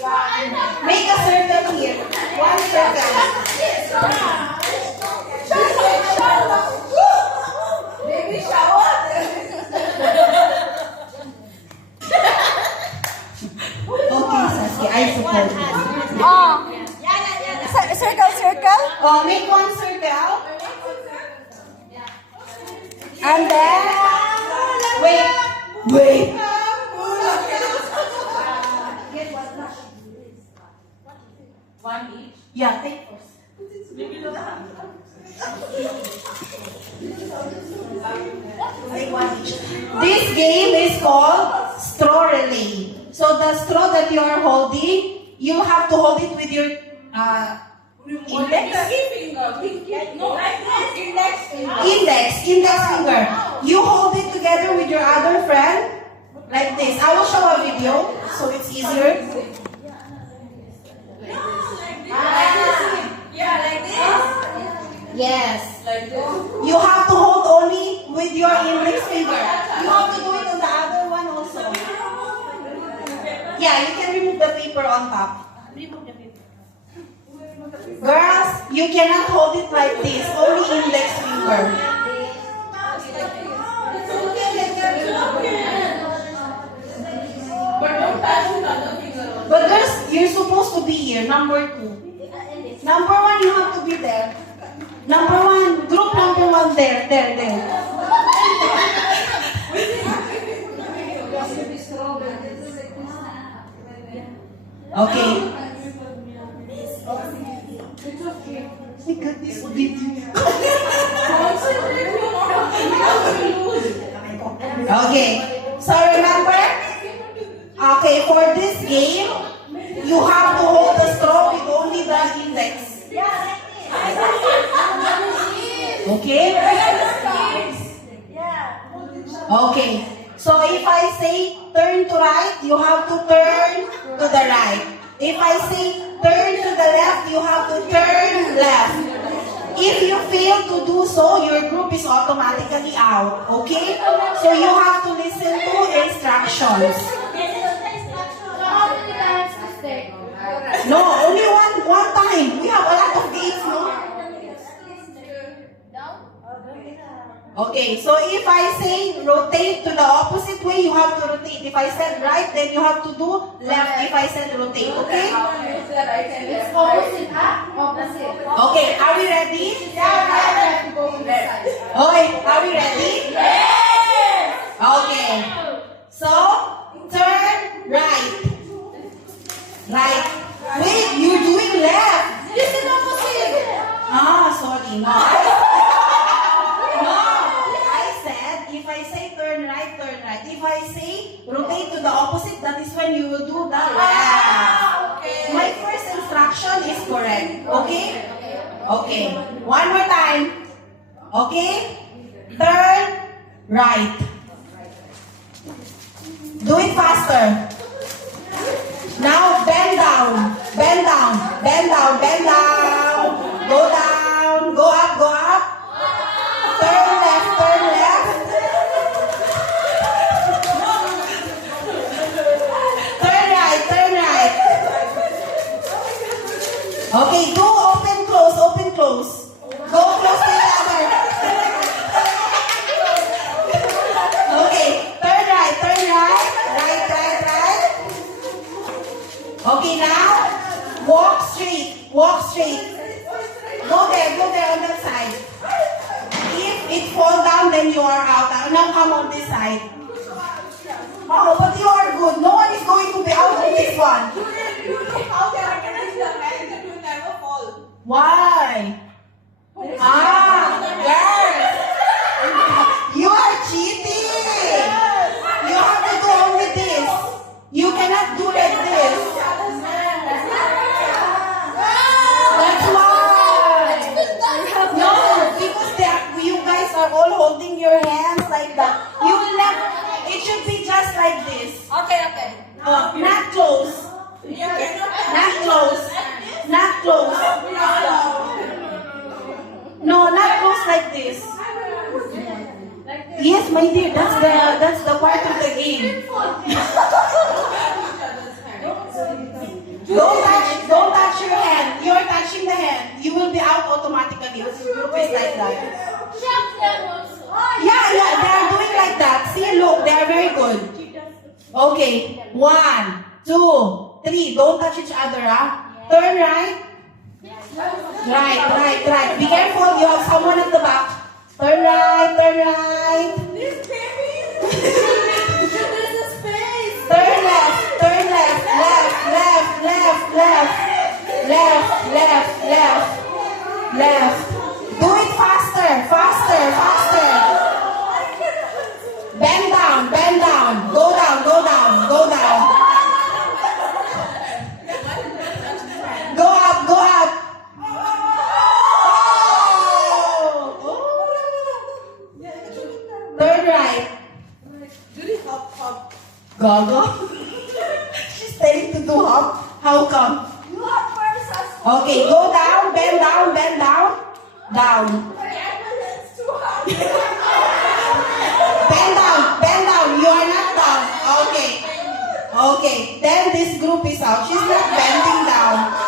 Make a circle here. One circle. Baby shower. Okay, Saskia, I support you. Oh. Circle, circle. Oh, make one circle. And then... Wait. One each? Yeah, take first. Take one each. This game is called straw relay. So the straw that you are holding, you have to hold it with your index finger. You hold it together with your other friend like this. I will show a video so it's easier. Yes. You have to hold only with your index finger. You have to do it on the other one also. Yeah, you can remove the paper on top. Girls, you cannot hold it like this. Only index finger. But girls, you're supposed to be here. Number 2. Number 1, you have to be there. Number 1, group number 1 there. Okay. My goodness, okay. So remember? Okay, for this game, you have to hold the straw with only the index. Okay? Okay. So if I say turn to right, you have to turn to the right. If I say turn to the left, you have to turn left. If you fail to do so, your group is automatically out. Okay? So you have to listen to instructions. No, only one time. We have a lot of games, no? Okay, so if I say rotate to the opposite way, you have to rotate. If I said right, then you have to do left. If I said rotate, okay? It's opposite, opposite. Okay, are we ready? Okay, are we ready? Yes! Okay. So, turn right. Right. Wait, you're doing left. This is opposite. Sorry. No. I said, if I say turn right, turn right. If I say rotate to the opposite, that is when you will do the left. Okay. My first instruction is correct. Okay? Okay. One more time. Okay? Turn right. Do it faster. Now bend down. Bend down. Bend down. Bend down. Go down. Go up. Go up. Turn left. Turn left. Turn right. Turn right. Okay, go open, close, open, close. Go close to each other. Okay, turn right, right, right. Okay, now, walk straight. Go there on that side. If it falls down, then you are out. Now come on this side. Oh, but you are good. No one is going to be out on this one. Why? Girls! You are cheating! You have to do only this. You cannot do like this. That's why. No, because you guys are all holding your hands like that. You will never, it should be just like this. Okay. Not close. Not close. Not close. No, not close like this. Yes, my dear, that's the part of the game. Okay. 1, 2, 3. Don't touch each other, ah. Turn right. Right. Be careful. You have someone at the back. Turn right. This baby. There's a space. Turn left. Left. Do it faster. Bend down. Go down. Go up. Oh. Turn right. Gaga. She's saying to do hop. How come? You have versus. Okay, go down, bend down. Down. My ambulance too hard. Bend down. You are not down. Okay. Then this group is out. She's not bending down.